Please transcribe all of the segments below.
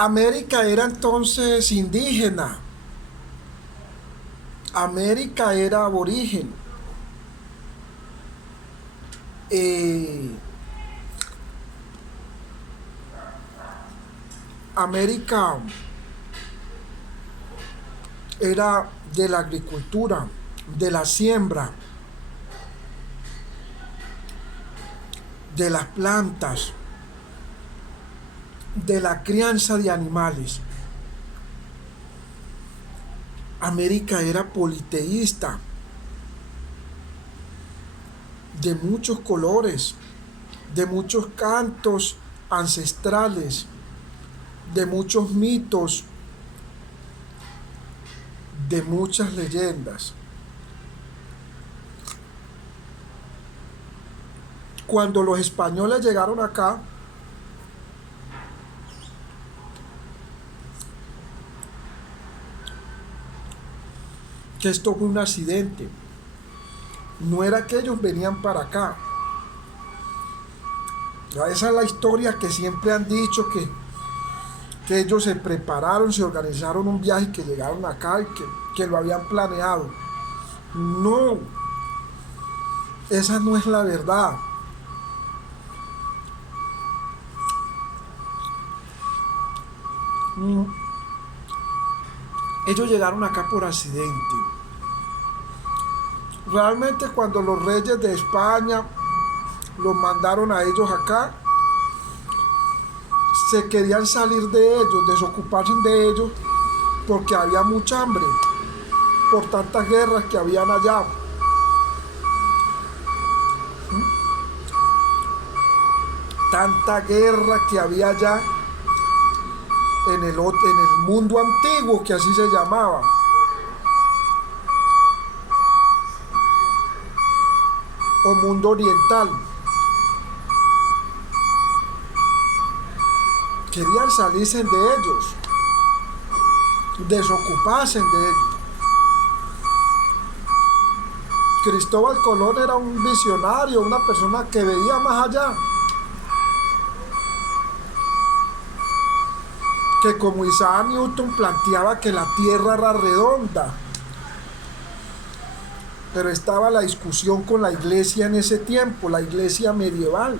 América era entonces indígena, América era aborigen, eh, América era de la agricultura, de la siembra, de las plantas, de la crianza de animales. América era politeísta, de muchos colores, de muchos cantos ancestrales, de muchos mitos, de muchas leyendas. Cuando los españoles llegaron acá, que esto fue un accidente, no era que ellos venían para acá. Esa es la historia que siempre han dicho, que ellos se prepararon, se organizaron un viaje y que llegaron acá y que lo habían planeado. No, esa no es la verdad. Ellos llegaron acá por accidente. Realmente cuando los reyes de España los mandaron a ellos acá, se querían salir de ellos, desocuparse de ellos, porque había mucha hambre, por tantas guerras que habían allá. Tanta guerra que había allá en el mundo antiguo, que así se llamaba. O mundo oriental. Querían salirse de ellos, desocuparse de ellos. Cristóbal Colón era un visionario, una persona que veía más allá. Que como Isaac Newton planteaba que la Tierra era redonda. Pero estaba la discusión con la iglesia en ese tiempo, la iglesia medieval.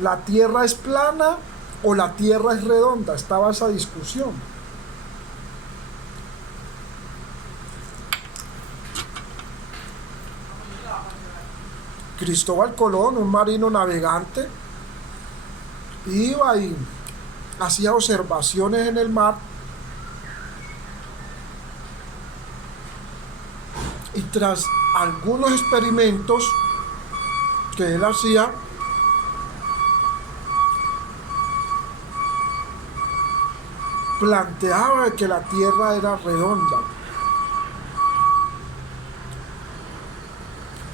¿La Tierra es plana o la Tierra es redonda? Estaba esa discusión. Cristóbal Colón, un marino navegante, iba y hacía observaciones en el mar, y tras algunos experimentos que él hacía, planteaba que la Tierra era redonda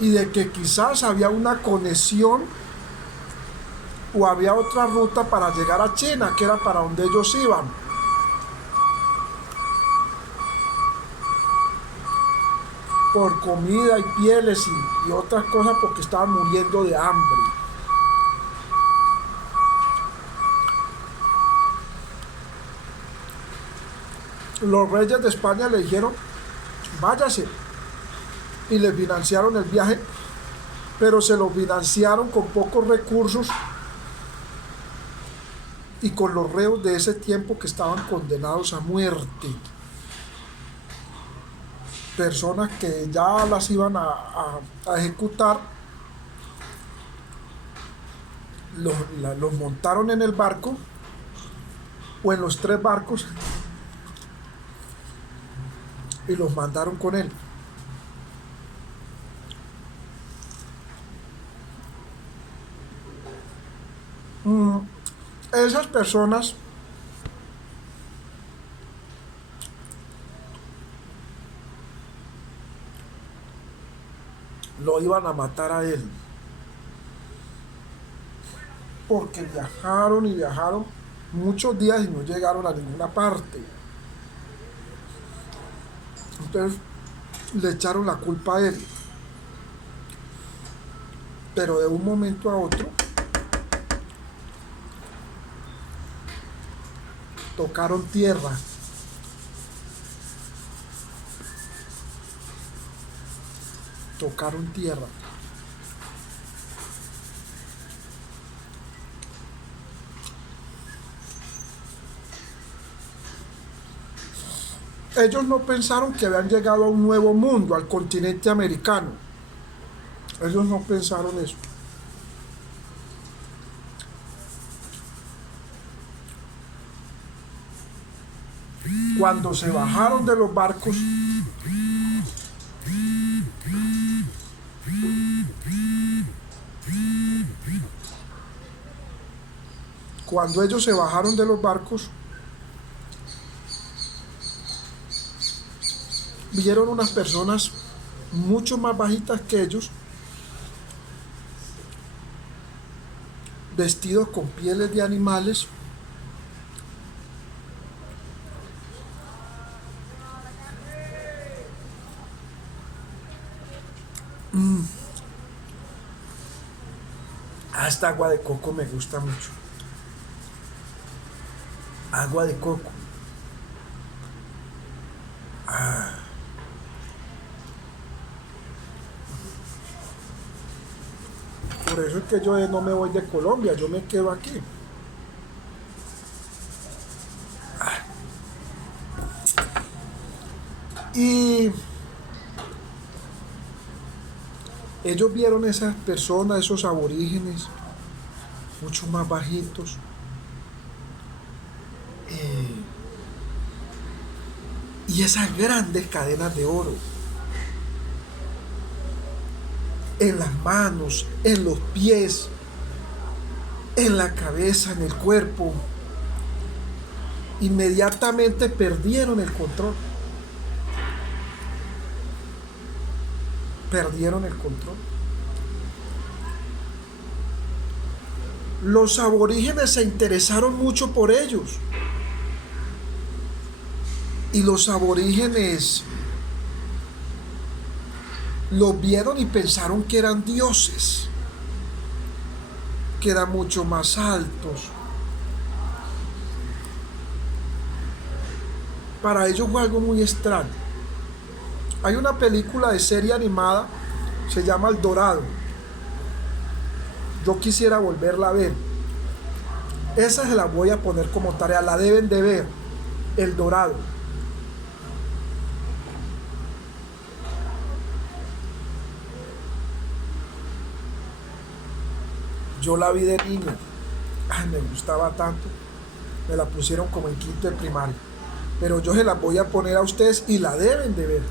y de que quizás había una conexión o había otra ruta para llegar a China, que era para donde ellos iban. Por comida y pieles y otras cosas, porque estaban muriendo de hambre. Los reyes de España le dijeron, váyase, y le financiaron el viaje, pero se lo financiaron con pocos recursos y con los reos de ese tiempo que estaban condenados a muerte. Personas que ya las iban a ejecutar, los montaron en el barco o en los 3 barcos y los mandaron con él. Esas personas lo iban a matar a él, porque viajaron y viajaron muchos días y no llegaron a ninguna parte. Entonces le echaron la culpa a él. pero de un momento a otro tocaron tierra. Tocaron tierra. Ellos no pensaron que habían llegado a un nuevo mundo, al continente americano. Ellos no pensaron eso. Cuando se bajaron de los barcos, cuando ellos se bajaron de los barcos, vieron unas personas mucho más bajitas que ellos, vestidos con pieles de animales, esta agua de coco me gusta mucho. Agua de coco. Por eso es que yo no me voy de Colombia, yo me quedo aquí. Y ellos vieron esas personas, esos aborígenes, mucho más bajitos, y esas grandes cadenas de oro en las manos, en los pies, en la cabeza, en el cuerpo. Inmediatamente perdieron el control. Perdieron el control. Los aborígenes se interesaron mucho por ellos. Y los aborígenes los vieron y pensaron que eran dioses, que eran mucho más altos. Para ellos fue algo muy extraño. Hay una película de serie animada, se llama El Dorado. Yo quisiera volverla a ver. Esa se la voy a poner como tarea, la deben de ver. El Dorado. Yo la vi de niño. Ay, me gustaba tanto. Me la pusieron como en quinto de primaria. Pero yo se la voy a poner a ustedes y la deben de ver.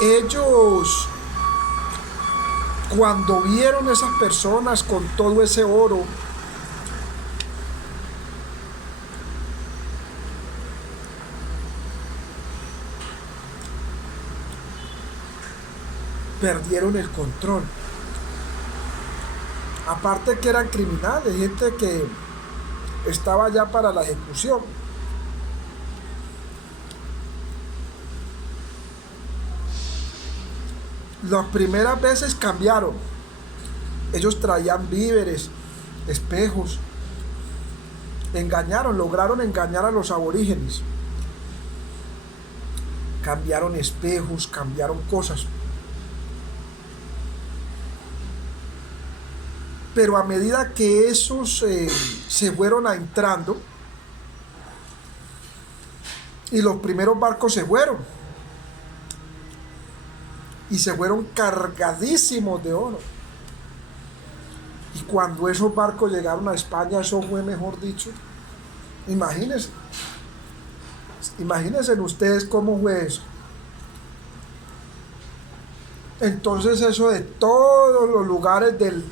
Ellos, cuando vieron esas personas con todo ese oro, perdieron el control. Aparte que eran criminales, gente que estaba ya para la ejecución. Las primeras veces cambiaron. Ellos traían víveres, espejos. Engañaron, lograron engañar a los aborígenes. Cambiaron espejos, cambiaron cosas. Pero a medida que esos se fueron entrando y los primeros barcos se fueron y se fueron cargadísimos de oro, y cuando esos barcos llegaron a España, eso fue, mejor dicho, imagínense ustedes cómo fue eso. Entonces eso de todos los lugares del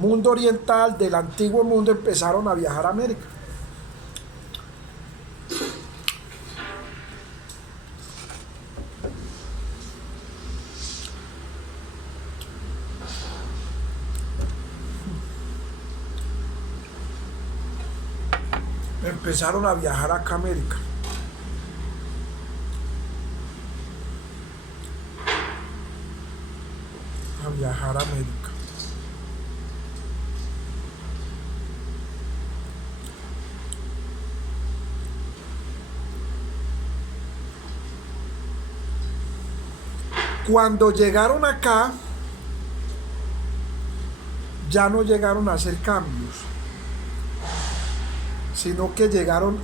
mundo oriental, del antiguo mundo, empezaron a viajar a América. Empezaron a viajar acá a América. a viajar a América. Cuando llegaron acá, ya no llegaron a hacer cambios, sino que llegaron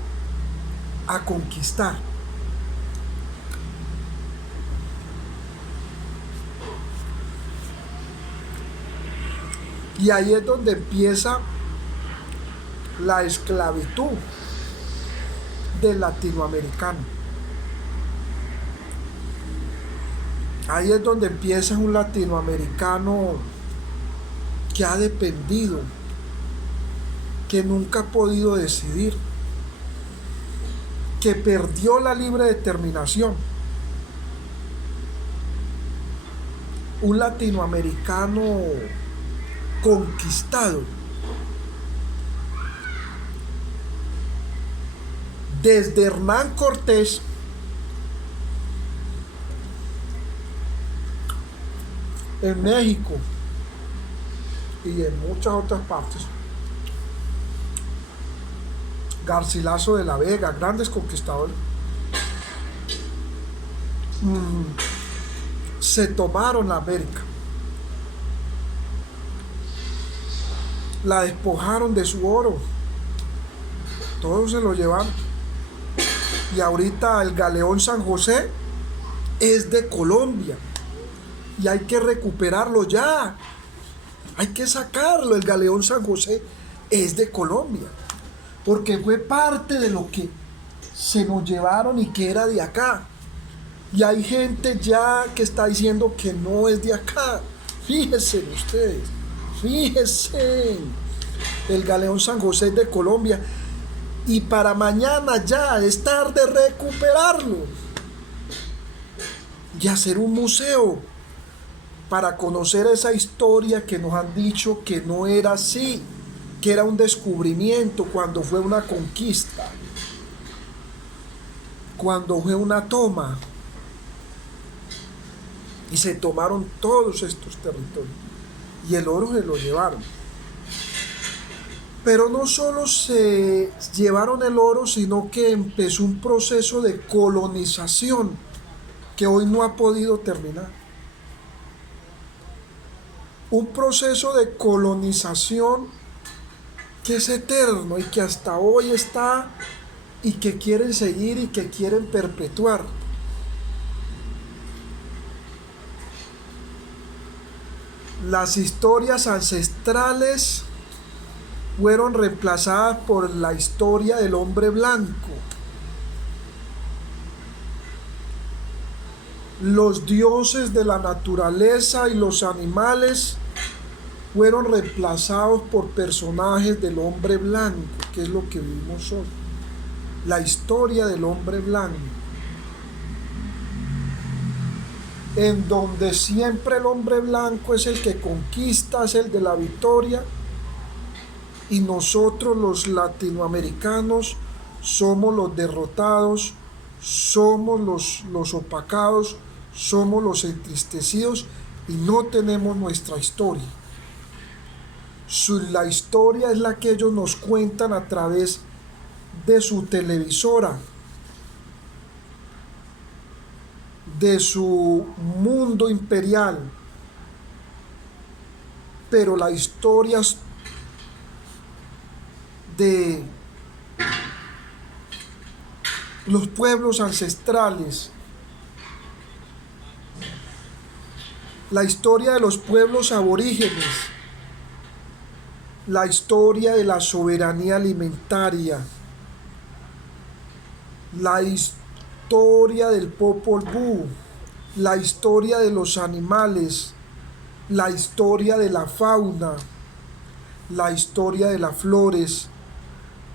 a conquistar. Y ahí es donde empieza la esclavitud del latinoamericano. Ahí es donde empieza un latinoamericano que ha dependido, que nunca ha podido decidir, que perdió la libre determinación. Un latinoamericano conquistado. Desde Hernán Cortés en México y en muchas otras partes, Garcilaso de la Vega, grandes conquistadores, se tomaron la América, la despojaron de su oro, todo se lo llevaron. Y ahorita el galeón San José es de Colombia y hay que recuperarlo ya, hay que sacarlo. El galeón San José es de Colombia porque fue parte de lo que se nos llevaron y que era de acá. Y hay gente ya que está diciendo que no es de acá. Fíjense ustedes, fíjense, el galeón San José es de Colombia. Y para mañana ya es tarde recuperarlo y hacer un museo para conocer esa historia que nos han dicho que no era así, que era un descubrimiento cuando fue una conquista, cuando fue una toma y se tomaron todos estos territorios y el oro se lo llevaron. Pero no solo se llevaron el oro, sino que empezó un proceso de colonización que hoy no ha podido terminar. Un proceso de colonización que es eterno y que hasta hoy está y que quieren seguir y que quieren perpetuar. Las historias ancestrales fueron reemplazadas por la historia del hombre blanco. Los dioses de la naturaleza y los animales fueron reemplazados por personajes del hombre blanco, que es lo que vivimos hoy. La historia del hombre blanco, en donde siempre el hombre blanco es el que conquista, es el de la victoria, y nosotros los latinoamericanos somos los derrotados, somos los opacados, somos los entristecidos y no tenemos nuestra historia. La historia es la que ellos nos cuentan a través de su televisora, de su mundo imperial, pero la historia de los pueblos ancestrales, la historia de los pueblos aborígenes, la historia de la soberanía alimentaria, la historia del Popol Vuh, la historia de los animales, la historia de la fauna, la historia de las flores,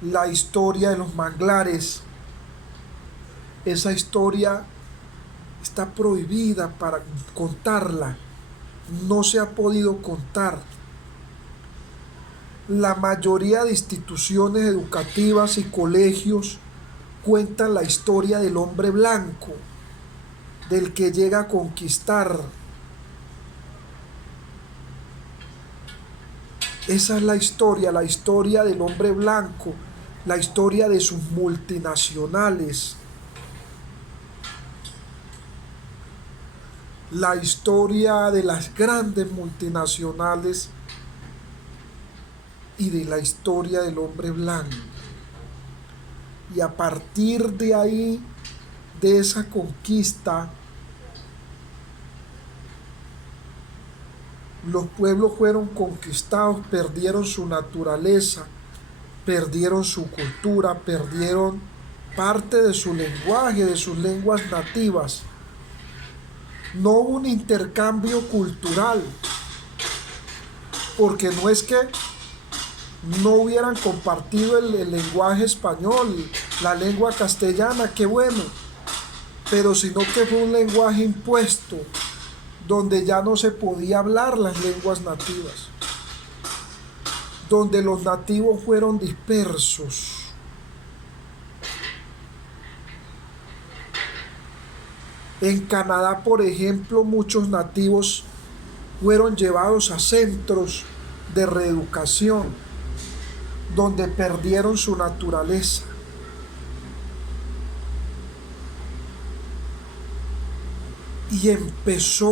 la historia de los manglares. Esa historia está prohibida para contarla, no se ha podido contar. La mayoría de instituciones educativas y colegios cuentan la historia del hombre blanco, del que llega a conquistar, Esa es la historia del hombre blanco, la historia de sus multinacionales, la historia de las grandes multinacionales y de la historia del hombre blanco. Y a partir de ahí, de esa conquista, los pueblos fueron conquistados, perdieron su naturaleza, perdieron su cultura, perdieron parte de su lenguaje, de sus lenguas nativas. No hubo un intercambio cultural, porque no es que no hubieran compartido el lenguaje español, la lengua castellana, qué bueno, pero sino que fue un lenguaje impuesto, donde ya no se podía hablar las lenguas nativas, donde los nativos fueron dispersos. En Canadá, por ejemplo, muchos nativos fueron llevados a centros de reeducación, donde perdieron su naturaleza. Y empezó